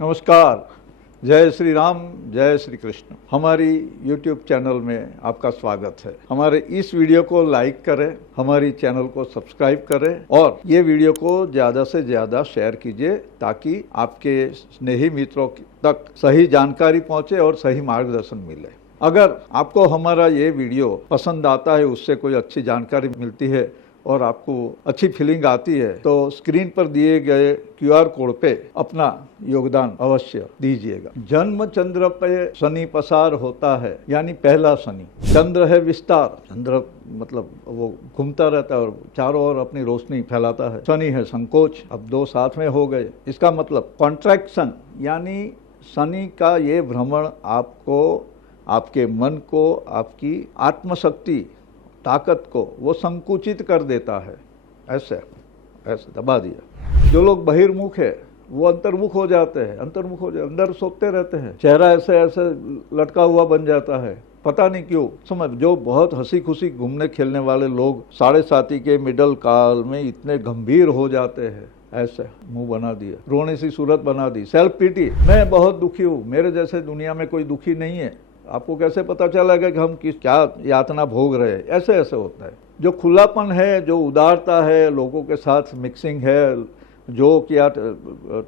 नमस्कार। जय श्री राम, जय श्री कृष्ण। हमारी YouTube चैनल में आपका स्वागत है। हमारे इस वीडियो को लाइक करें, हमारी चैनल को सब्सक्राइब करें और ये वीडियो को ज़्यादा से ज़्यादा शेयर कीजिए ताकि आपके स्नेही मित्रों तक सही जानकारी पहुंचे और सही मार्गदर्शन मिले। अगर आपको हमारा ये वीडियो पसंद आता है, उससे कोई अच्छी जानकारी मिलती है और आपको अच्छी फीलिंग आती है तो स्क्रीन पर दिए गए QR कोड पे अपना योगदान अवश्य दीजिएगा। जन्म चंद्र पे शनि पसार होता है, यानी पहला शनि। चंद्र है विस्तार, चंद्र मतलब वो घूमता रहता है और चारों ओर अपनी रोशनी फैलाता है। शनि है संकोच, अब दो साथ में हो गए। इसका मतलब कॉन्ट्रैक्शन, यानी शनि का ये भ्रमण आपको, आपके मन को, आपकी आत्मशक्ति, ताकत को वो संकुचित कर देता है। ऐसे दबा दिया। जो लोग बहिर्मुख है वो अंतर्मुख हो जाते हैं, अंदर सोते रहते हैं। चेहरा ऐसे ऐसे लटका हुआ बन जाता है, पता नहीं क्यों। समझ, जो बहुत हंसी खुशी घूमने खेलने वाले लोग 60 के मिडल काल में इतने गंभीर हो जाते हैं। ऐसे मुंह बना दिया, रोने सी सूरत बना दी, सेल्फ पिटी, मैं बहुत दुखी हूँ, मेरे जैसे दुनिया में कोई दुखी नहीं है। आपको कैसे पता चलेगा कि हम क्या यातना भोग रहे हैं? ऐसे ऐसे होता है। जो खुलापन है, जो उदारता है, लोगों के साथ मिक्सिंग है, जो क्या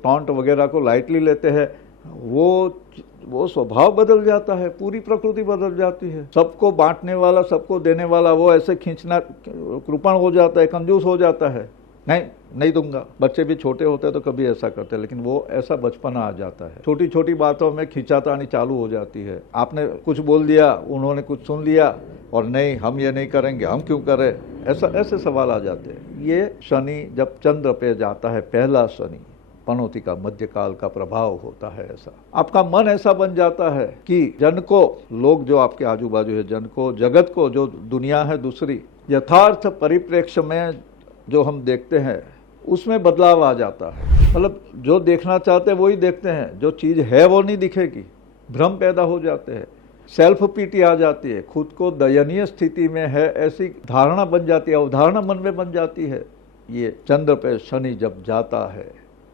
टॉन्ट वगैरह को लाइटली लेते हैं, वो स्वभाव बदल जाता है, पूरी प्रकृति बदल जाती है। सबको बांटने वाला, सबको देने वाला वो ऐसे खींचना, कृपण हो जाता है, कंजूस हो जाता है। नहीं दूंगा। बच्चे भी छोटे होते हैं तो कभी ऐसा करते हैं, लेकिन वो ऐसा बचपना आ जाता है। छोटी छोटी बातों में खींचातानी चालू हो जाती है। आपने कुछ बोल दिया, उन्होंने कुछ सुन लिया और नहीं, हम ये नहीं करेंगे, हम क्यों करें, ऐसे सवाल आ जाते हैं। ये शनि जब चंद्र पे जाता है, पहला शनि, पनौती का मध्यकाल का प्रभाव होता है। ऐसा आपका मन ऐसा बन जाता है कि जन को, लोग जो आपके आजू बाजू है, जन को, जगत को, जो दुनिया है दूसरी, यथार्थ परिप्रेक्ष्य में जो हम देखते हैं उसमें बदलाव आ जाता है। मतलब जो देखना चाहते हैं वही देखते हैं, जो चीज़ है वो नहीं दिखेगी। भ्रम पैदा हो जाते हैं, सेल्फ पीटी आ जाती है, खुद को दयनीय स्थिति में है ऐसी धारणा बन जाती है, अवधारणा मन में बन जाती है। ये चंद्र पे शनि जब जाता है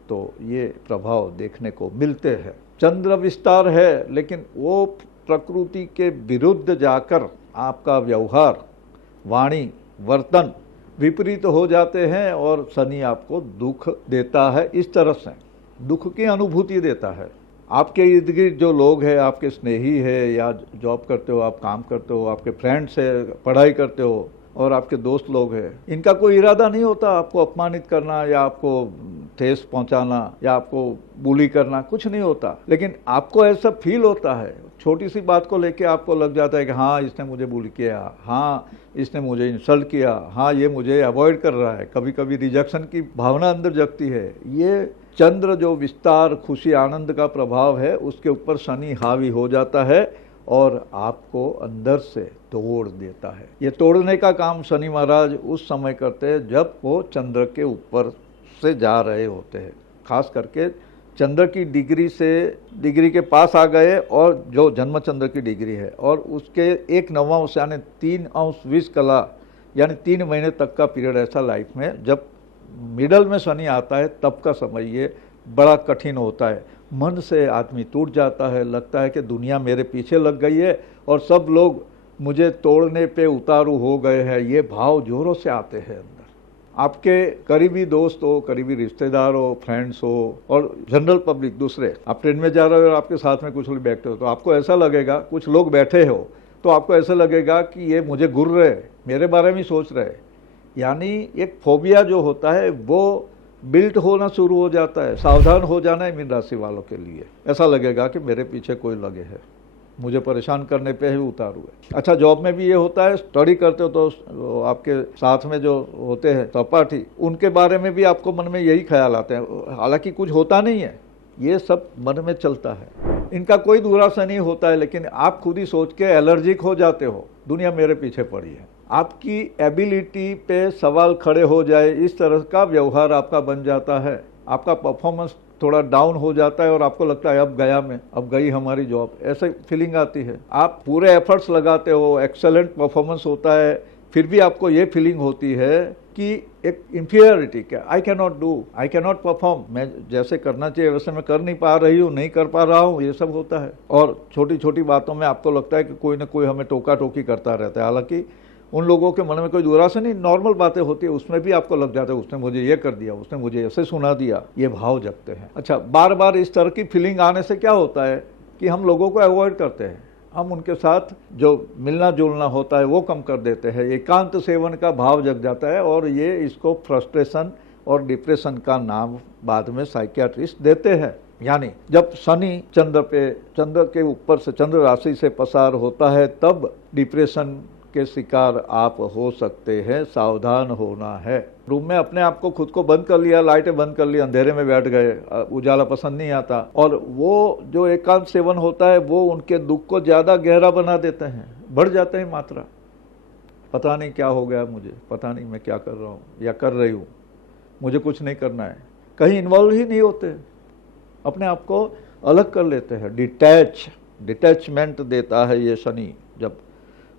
तो ये प्रभाव देखने को मिलते हैं। चंद्र विस्तार है, लेकिन वो प्रकृति के विरुद्ध जाकर आपका व्यवहार, वाणी, वर्तन विपरीत हो जाते हैं और शनि आपको दुख देता है। इस तरह से दुख की अनुभूति देता है। आपके इर्द गिर्द जो लोग हैं, आपके स्नेही है, या जॉब करते हो, आप काम करते हो, आपके फ्रेंड्स है, पढ़ाई करते हो और आपके दोस्त लोग हैं, इनका कोई इरादा नहीं होता आपको अपमानित करना या आपको ठेस पहुंचाना या आपको बुली करना, कुछ नहीं होता। लेकिन आपको ऐसा फील होता है, छोटी सी बात को लेके आपको लग जाता है कि हाँ इसने मुझे बुली किया, हाँ इसने मुझे इंसल्ट किया, हाँ ये मुझे अवॉइड कर रहा है। कभी कभी रिजेक्शन की भावना अंदर जगती है। ये चंद्र जो विस्तार, खुशी, आनंद का प्रभाव है, उसके ऊपर शनि हावी हो जाता है और आपको अंदर से तोड़ देता है। ये तोड़ने का काम शनि महाराज उस समय करते हैं जब वो चंद्र के ऊपर से जा रहे होते हैं। खास करके चंद्र की डिग्री के पास आ गए और जो जन्म चंद्र की डिग्री है और उसके 1/9 यानी 3 अंश 20 कला यानी 3 महीने तक का पीरियड ऐसा लाइफ में, जब मिडल में शनि आता है तब का समय ये बड़ा कठिन होता है। मन से आदमी टूट जाता है, लगता है कि दुनिया मेरे पीछे लग गई है और सब लोग मुझे तोड़ने पे उतारू हो गए हैं। ये भाव जोरों से आते हैं अंदर। आपके करीबी दोस्त हो, करीबी रिश्तेदार हो, फ्रेंड्स हो और जनरल पब्लिक, दूसरे, आप ट्रेन में जा रहे हो और आपके साथ में कुछ लोग बैठे हो तो आपको ऐसा लगेगा, कुछ लोग बैठे हो तो आपको ऐसा लगेगा कि ये मुझे घूर रहे, मेरे बारे में सोच रहे। यानी एक फोबिया जो होता है वो बिल्ट होना शुरू हो जाता है। सावधान हो जाना है मीन राशि वालों के लिए। ऐसा लगेगा कि मेरे पीछे कोई लगे है, मुझे परेशान करने पे ही उतारू है। अच्छा, जॉब में भी ये होता है, स्टडी करते हो तो आपके साथ में जो होते हैं सहपाठी, उनके बारे में भी आपको मन में यही ख्याल आते हैं। हालांकि कुछ होता नहीं है, ये सब मन में चलता है। इनका कोई दुरासा नहीं होता है, लेकिन आप खुद ही सोच के एलर्जिक हो जाते हो, दुनिया मेरे पीछे पड़ी है। आपकी एबिलिटी पे सवाल खड़े हो जाए, इस तरह का व्यवहार आपका बन जाता है। आपका परफॉर्मेंस थोड़ा डाउन हो जाता है और आपको लगता है अब गई हमारी जॉब, ऐसे फीलिंग आती है। आप पूरे एफर्ट्स लगाते हो, एक्सेलेंट परफॉर्मेंस होता है, फिर भी आपको ये फीलिंग होती है कि एक इंफीरियरिटी, क्या I can not do, I can not perform, मैं जैसे करना चाहिए वैसे मैं कर नहीं पा रही हूँ, नहीं कर पा रहा हूँ, ये सब होता है। और छोटी छोटी बातों में आपको लगता है कि कोई ना कोई हमें टोका टोकी करता रहता है, हालांकि उन लोगों के मन में कोई दुराशा नहीं, नॉर्मल बातें होती है, उसमें भी आपको लग जाता है उसने मुझे ये कर दिया, उसने मुझे ऐसे सुना दिया, ये भाव जगते हैं। अच्छा, बार बार इस तरह की फीलिंग आने से क्या होता है कि हम लोगों को अवॉइड करते हैं, हम उनके साथ जो मिलना जुलना होता है वो कम कर देते हैं, एकांत सेवन का भाव जग जाता है और ये इसको फ्रस्ट्रेशन और डिप्रेशन का नाम बाद में साइकियाट्रिस्ट देते हैं। यानी जब शनि चंद्र के ऊपर से, चंद्र राशि से पसार होता है, तब डिप्रेशन के शिकार आप हो सकते हैं, सावधान होना है। रूम में अपने आप को खुद को बंद कर लिया, लाइटें बंद कर ली, अंधेरे में बैठ गए, उजाला पसंद नहीं आता, और वो जो एकांत सेवन होता है वो उनके दुख को ज्यादा गहरा बना देते हैं, बढ़ जाते हैं मात्रा। पता नहीं क्या हो गया मुझे, पता नहीं मैं क्या कर रहा हूँ या कर रही हूँ, मुझे कुछ नहीं करना है, कहीं इन्वॉल्व ही नहीं होते, अपने आप को अलग कर लेते हैं। डिटैचमेंट देता है ये शनि जब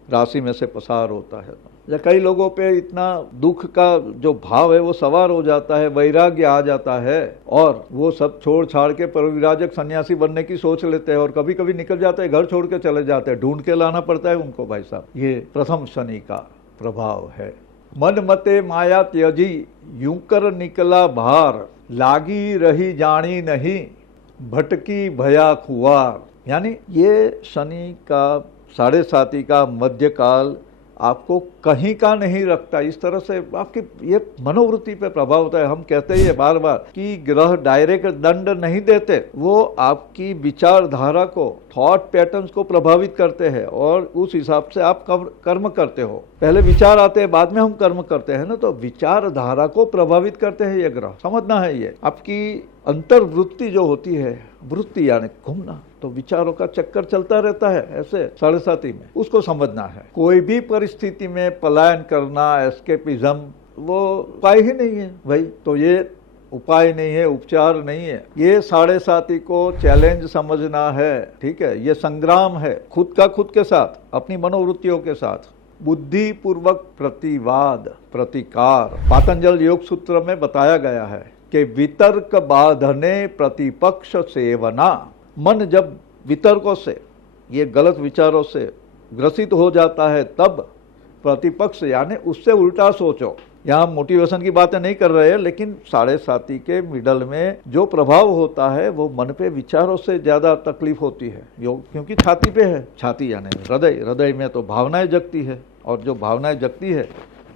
राशि में से पसार होता है। या कई लोगों पे इतना दुख का जो भाव है वो सवार हो जाता है, वैराग्य आ जाता है और वो सब छोड़ छाड़ के परिविराजक सन्यासी बनने की सोच लेते हैं और कभी कभी निकल जाते हैं, घर छोड़ के चले जाते हैं, ढूंढ के लाना पड़ता है उनको। भाई साहब, ये प्रथम शनि का प्रभाव है। मन मते माया त्यजी, यूं कर निकला भार, लागी रही जानी नहीं, भटकी भया खुआर। यानी ये शनि का 7.5 का मध्यकाल आपको कहीं का नहीं रखता, इस तरह से आपकी ये मनोवृत्ति पे प्रभाव होता है। हम कहते ही है बार बार कि ग्रह डायरेक्ट दंड नहीं देते, वो आपकी विचारधारा को, थॉट पैटर्न्स को प्रभावित करते हैं और उस हिसाब से आप कर्म करते हो। पहले विचार आते हैं, बाद में हम कर्म करते हैं ना, तो विचारधारा को प्रभावित करते हैं ये ग्रह, समझना है। ये आपकी अंतर्वृत्ति जो होती है, वृत्ति यानी घूमना, तो विचारों का चक्कर चलता रहता है ऐसे 7.5 में, उसको समझना है। कोई भी परिस्थिति में पलायन करना, एस्केपिज्म, वो उपाय ही नहीं है भाई। तो ये उपाय नहीं है, उपचार नहीं है, ये 7.5 को चैलेंज समझना है। ठीक है, ये संग्राम है खुद का, खुद के साथ, अपनी मनोवृत्तियों के साथ। बुद्धि पूर्वक प्रतिवाद प्रतिकार, पातंजल योग सूत्र में बताया गया है कि वितर्क बाधने प्रतिपक्ष सेवना। मन जब वितर्कों से, ये गलत विचारों से ग्रसित हो जाता है, तब प्रतिपक्ष यानी उससे उल्टा सोचो। यहाँ मोटिवेशन की बातें नहीं कर रहे हैं, लेकिन 7.5 के मिडल में जो प्रभाव होता है वो मन पे विचारों से ज्यादा तकलीफ होती है, क्योंकि छाती पे है। छाती यानी हृदय, हृदय में तो भावनाएं जगती है, और जो भावनाएं जगती है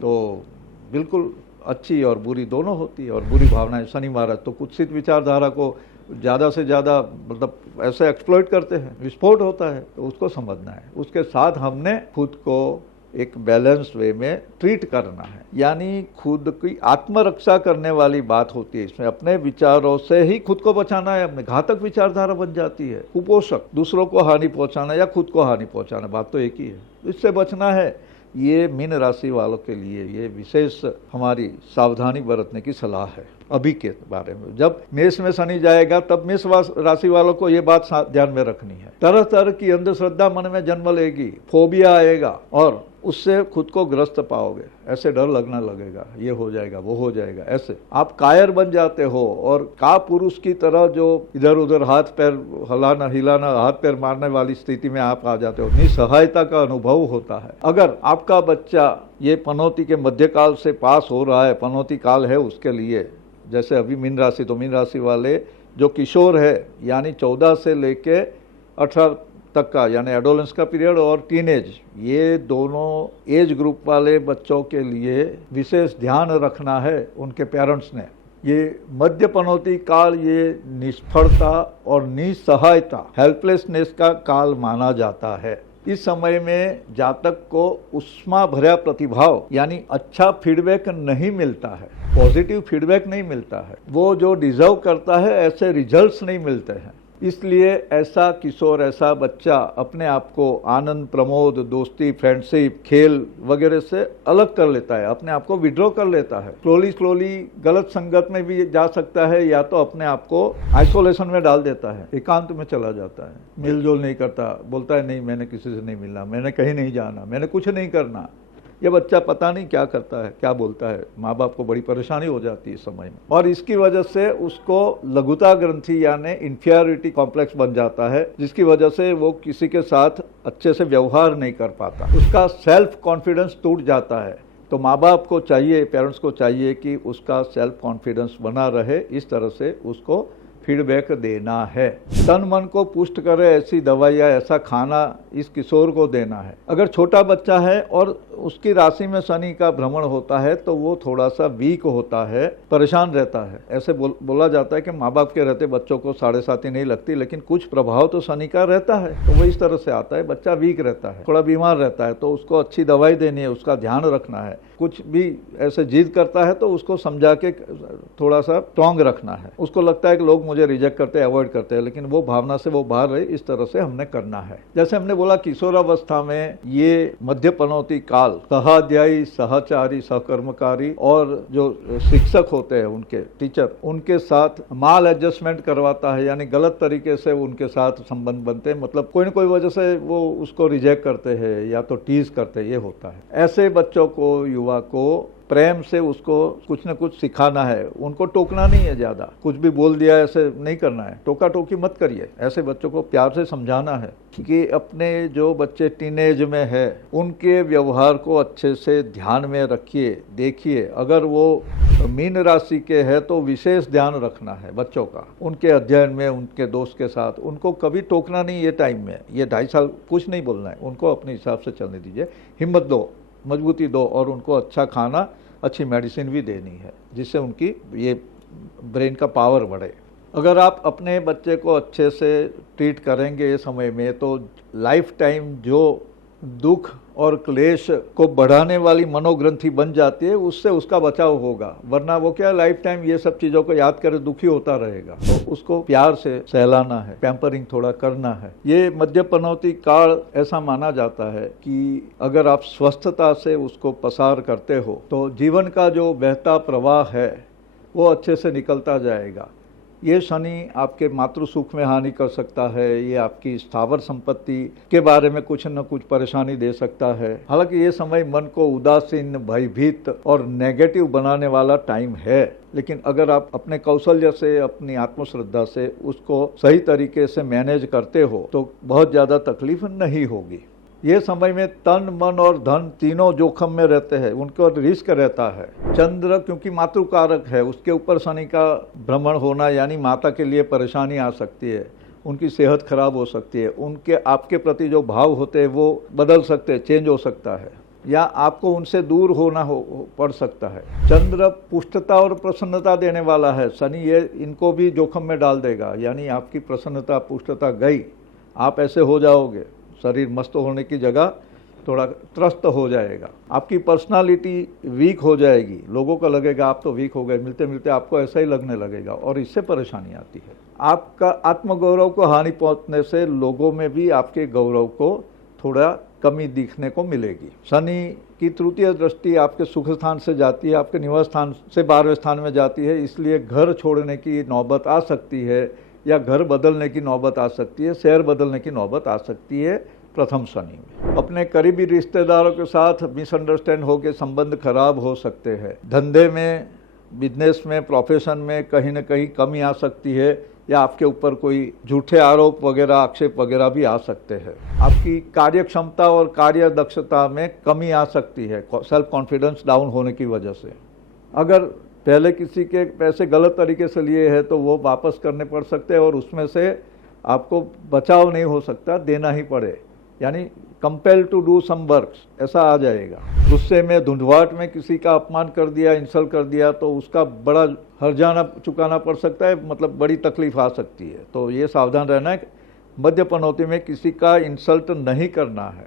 तो बिल्कुल अच्छी और बुरी दोनों होती है। और बुरी भावनाएं, शनि महाराज तो कुत्सित विचारधारा को ज़्यादा से ज़्यादा मतलब ऐसे एक्सप्लॉइट करते हैं, विस्फोट होता है, तो उसको समझना है। उसके साथ हमने खुद को एक बैलेंस वे में ट्रीट करना है, यानी खुद की आत्मरक्षा करने वाली बात होती है इसमें। अपने विचारों से ही खुद को बचाना है, अपने घातक विचारधारा बन जाती है, कुपोषक, दूसरों को हानि पहुंचाना या खुद को हानि पहुंचाना, बात तो एक ही है। इससे बचना है। ये मीन राशि वालों के लिए ये विशेष हमारी सावधानी बरतने की सलाह है अभी के बारे में। जब मेष में शनि जाएगा तब मेष राशि वालों को ये बात ध्यान में रखनी है। तरह तरह की अंधश्रद्धा मन में जन्म लेगी, फोबिया आएगा और उससे खुद को ग्रस्त पाओगे, ऐसे डर लगना लगेगा, ये हो जाएगा, वो हो जाएगा, ऐसे आप कायर बन जाते हो और का पुरुष की तरह जो इधर उधर हाथ पैर हिलाना, हाथ पैर मारने वाली स्थिति में आप आ जाते हो। निसहायता का अनुभव होता है। अगर आपका बच्चा ये पनौती के मध्यकाल से पास हो रहा है, पनौती काल है उसके लिए, जैसे अभी मीन राशि, तो मीन राशि वाले जो किशोर है यानी 14 से लेके 18 तक का यानी एडोलेंस का पीरियड और टीनेज, ये दोनों एज ग्रुप वाले बच्चों के लिए विशेष ध्यान रखना है उनके पेरेंट्स ने। ये मध्य पनौती काल ये निष्फलता और निसहायता, हेल्पलेसनेस का काल माना जाता है। इस समय में जातक को उष्मा भरा प्रतिभाव यानी अच्छा फीडबैक नहीं मिलता है, पॉजिटिव फीडबैक नहीं मिलता है, वो जो डिजर्व करता है ऐसे रिजल्ट्स नहीं मिलते हैं। इसलिए ऐसा किशोर, ऐसा बच्चा अपने आप को आनंद, प्रमोद, दोस्ती, फ्रेंडशिप, खेल वगैरह से अलग कर लेता है, अपने आप को विड्रॉ कर लेता है। स्लोली गलत संगत में भी जा सकता है, या तो अपने आप को आइसोलेशन में डाल देता है, एकांत में चला जाता है, मिलजुल नहीं करता, बोलता है नहीं मैंने किसी से नहीं मिलना, मैंने कहीं नहीं जाना, मैंने कुछ नहीं करना। ये बच्चा पता नहीं क्या करता है, क्या बोलता है। माँ बाप को बड़ी परेशानी हो जाती है इस समय में, और इसकी वजह से उसको लघुता ग्रंथि यानी इंफीरियरिटी कॉम्प्लेक्स बन जाता है, जिसकी वजह से वो किसी के साथ अच्छे से व्यवहार नहीं कर पाता, उसका सेल्फ कॉन्फिडेंस टूट जाता है। तो माँ बाप को चाहिए, पेरेंट्स को चाहिए कि उसका सेल्फ कॉन्फिडेंस बना रहे, इस तरह से उसको फीडबैक देना है। तन मन को पुष्ट करे ऐसी दवाइयाँ, ऐसा खाना इस किशोर को देना है। अगर छोटा बच्चा है और उसकी राशि में शनि का भ्रमण होता है तो वो थोड़ा सा वीक होता है, परेशान रहता है। ऐसे बोला जाता है कि माँ बाप के रहते बच्चों को 7.5 नहीं लगती, लेकिन कुछ प्रभाव तो शनि का रहता है, तो वो इस तरह से आता है। बच्चा वीक रहता है, थोड़ा बीमार रहता है, तो उसको अच्छी दवाई देनी है, उसका ध्यान रखना है। कुछ भी ऐसे जिद करता है तो उसको समझा के थोड़ा सा स्ट्रॉन्ग रखना है। उसको लगता है कि लोग मुझे रिजेक्ट करते हैं, अवॉइड करते हैं, लेकिन वो भावना से वो बाहर रहे, इस तरह से हमने करना है। जैसे हमने बोला किशोरावस्था में ये मध्य पनौती काल सहाध्यायी, सहचारी, सहकर्मकारी और जो शिक्षक होते हैं उनके टीचर, उनके साथ माल एडजस्टमेंट करवाता है, यानी गलत तरीके से उनके साथ संबंध बनते हैं, मतलब कोई न कोई वजह से वो उसको रिजेक्ट करते हैं या तो टीज करते हैं, ये होता है। ऐसे बच्चों को, युवा को प्रेम से उसको कुछ न कुछ सिखाना है, उनको टोकना नहीं है, ज्यादा कुछ भी बोल दिया ऐसे नहीं करना है, टोका टोकी मत करिए। ऐसे बच्चों को प्यार से समझाना है कि अपने जो बच्चे टीनेज में है उनके व्यवहार को अच्छे से ध्यान में रखिए, देखिए। अगर वो मीन राशि के है तो विशेष ध्यान रखना है बच्चों का, उनके अध्ययन में, उनके दोस्त के साथ। उनको कभी टोकना नहीं ये टाइम में, ये 2.5 साल कुछ नहीं बोलना है, उनको अपने हिसाब से चलने दीजिए, हिम्मत दो, मजबूती दो, और उनको अच्छा खाना, अच्छी मेडिसिन भी देनी है, जिससे उनकी ये ब्रेन का पावर बढ़े। अगर आप अपने बच्चे को अच्छे से ट्रीट करेंगे इस समय में, तो लाइफ टाइम जो दुख और क्लेश को बढ़ाने वाली मनोग्रंथि बन जाती है, उससे उसका बचाव होगा। वरना वो क्या, लाइफ टाइम ये सब चीज़ों को याद करे दुखी होता रहेगा। तो उसको प्यार से सहलाना है, पैम्परिंग थोड़ा करना है। ये मध्य पनौती काल ऐसा माना जाता है कि अगर आप स्वस्थता से उसको पसार करते हो तो जीवन का जो बहता प्रवाह है वो अच्छे से निकलता जाएगा। ये शनि आपके मातृ सुख में हानि कर सकता है, ये आपकी स्थावर संपत्ति के बारे में कुछ न कुछ परेशानी दे सकता है। हालांकि ये समय मन को उदासीन, भयभीत और नेगेटिव बनाने वाला टाइम है, लेकिन अगर आप अपने कौशल्य से, अपनी आत्मश्रद्धा से उसको सही तरीके से मैनेज करते हो तो बहुत ज़्यादा तकलीफ नहीं होगी। ये समय में तन, मन और धन तीनों जोखम में रहते हैं, उनको रिस्क रहता है। चंद्र क्योंकि मातृकारक है, उसके ऊपर शनि का भ्रमण होना, यानी माता के लिए परेशानी आ सकती है, उनकी सेहत खराब हो सकती है, उनके आपके प्रति जो भाव होते हैं वो बदल सकते हैं, चेंज हो सकता है, या आपको उनसे दूर होना पड़ सकता है। चंद्र पुष्टता और प्रसन्नता देने वाला है, शनि ये इनको भी जोखम में डाल देगा, यानी आपकी प्रसन्नता, पुष्टता गई, आप ऐसे हो जाओगे, शरीर मस्त होने की जगह थोड़ा त्रस्त हो जाएगा, आपकी पर्सनालिटी वीक हो जाएगी, लोगों को लगेगा आप तो वीक हो गए, मिलते मिलते आपको ऐसा ही लगने लगेगा, और इससे परेशानी आती है। आपका आत्मगौरव को हानि पहुंचने से लोगों में भी आपके गौरव को थोड़ा कमी दिखने को मिलेगी। शनि की तृतीय दृष्टि आपके सुख स्थान से जाती है, आपके निवास स्थान से 12वें स्थान में जाती है, इसलिए घर छोड़ने की नौबत आ सकती है, या घर बदलने की नौबत आ सकती है, शहर बदलने की नौबत आ सकती है प्रथम शनि में। अपने करीबी रिश्तेदारों के साथ मिसअंडरस्टैंड होकर संबंध खराब हो सकते हैं। धंधे में, बिजनेस में, प्रोफेशन में कहीं न कहीं कमी आ सकती है, या आपके ऊपर कोई झूठे आरोप वगैरह, आक्षेप वगैरह भी आ सकते हैं। आपकी कार्य क्षमता और कार्य दक्षता में कमी आ सकती है, सेल्फ कॉन्फिडेंस डाउन होने की वजह से। अगर पहले किसी के पैसे गलत तरीके से लिए हैं तो वो वापस करने पड़ सकते हैं, और उसमें से आपको बचाव नहीं हो सकता, देना ही पड़े, यानी compel to do some works, ऐसा आ जाएगा। गुस्से में, धुंधवाट में किसी का अपमान कर दिया, इंसल्ट कर दिया, तो उसका बड़ा हर्जाना चुकाना पड़ सकता है, मतलब बड़ी तकलीफ आ सकती है। तो ये सावधान रहना है, मध्य पनौती में किसी का इंसल्ट नहीं करना है।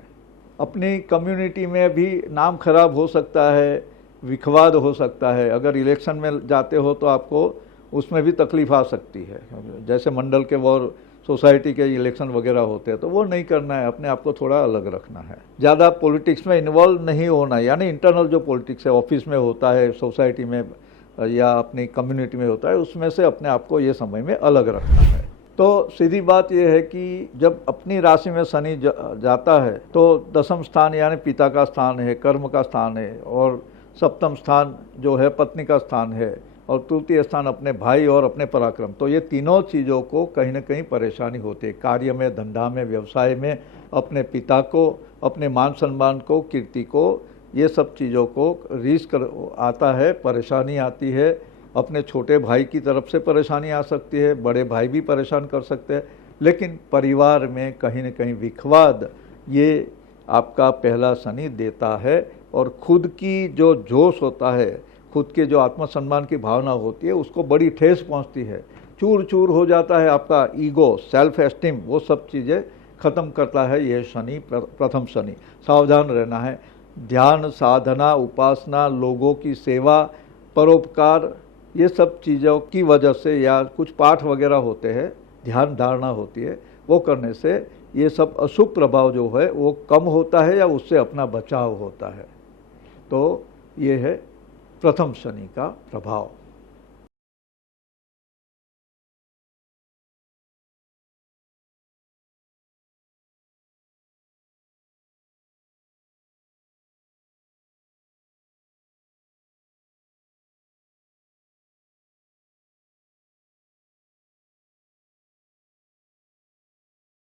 अपनी कम्युनिटी में भी नाम खराब हो सकता है, विखवाद हो सकता है। अगर इलेक्शन में जाते हो तो आपको उसमें भी तकलीफ आ सकती है, जैसे मंडल के और सोसाइटी के इलेक्शन वगैरह होते हैं, तो वो नहीं करना है, अपने आप को थोड़ा अलग रखना है। ज़्यादा पॉलिटिक्स में इन्वॉल्व नहीं होना, यानी इंटरनल जो पॉलिटिक्स है, ऑफिस में होता है, सोसाइटी में या अपनी कम्युनिटी में होता है, उसमें से अपने आप को ये समय में अलग रखना है। तो सीधी बात यह है कि जब अपनी राशि में शनि जाता है तो दशम स्थान यानी पिता का स्थान है, कर्म का स्थान है, और सप्तम स्थान जो है पत्नी का स्थान है, और तृतीय स्थान अपने भाई और अपने पराक्रम। तो ये तीनों चीज़ों को कहीं न कहीं परेशानी होती है, कार्य में, धंधा में, व्यवसाय में, अपने पिता को, अपने मान सम्मान को, कीर्ति को, ये सब चीज़ों को रिस्क आता है, परेशानी आती है। अपने छोटे भाई की तरफ से परेशानी आ सकती है, बड़े भाई भी परेशान कर सकते हैं, लेकिन परिवार में कहीं न कहीं विखवाद ये आपका पहला शनि देता है। और खुद की जो जोश होता है, खुद के जो आत्मसम्मान की भावना होती है, उसको बड़ी ठेस पहुंचती है, चूर चूर हो जाता है आपका ईगो, सेल्फ एस्टीम, वो सब चीज़ें खत्म करता है ये शनि, प्रथम शनि। सावधान रहना है। ध्यान, साधना, उपासना, लोगों की सेवा, परोपकार, ये सब चीज़ों की वजह से, या कुछ पाठ वगैरह होते हैं, ध्यान धारणा होती है, वो करने से ये सब अशुभ प्रभाव जो है वो कम होता है या उससे अपना बचाव होता है। तो ये है प्रथम शनि का प्रभाव।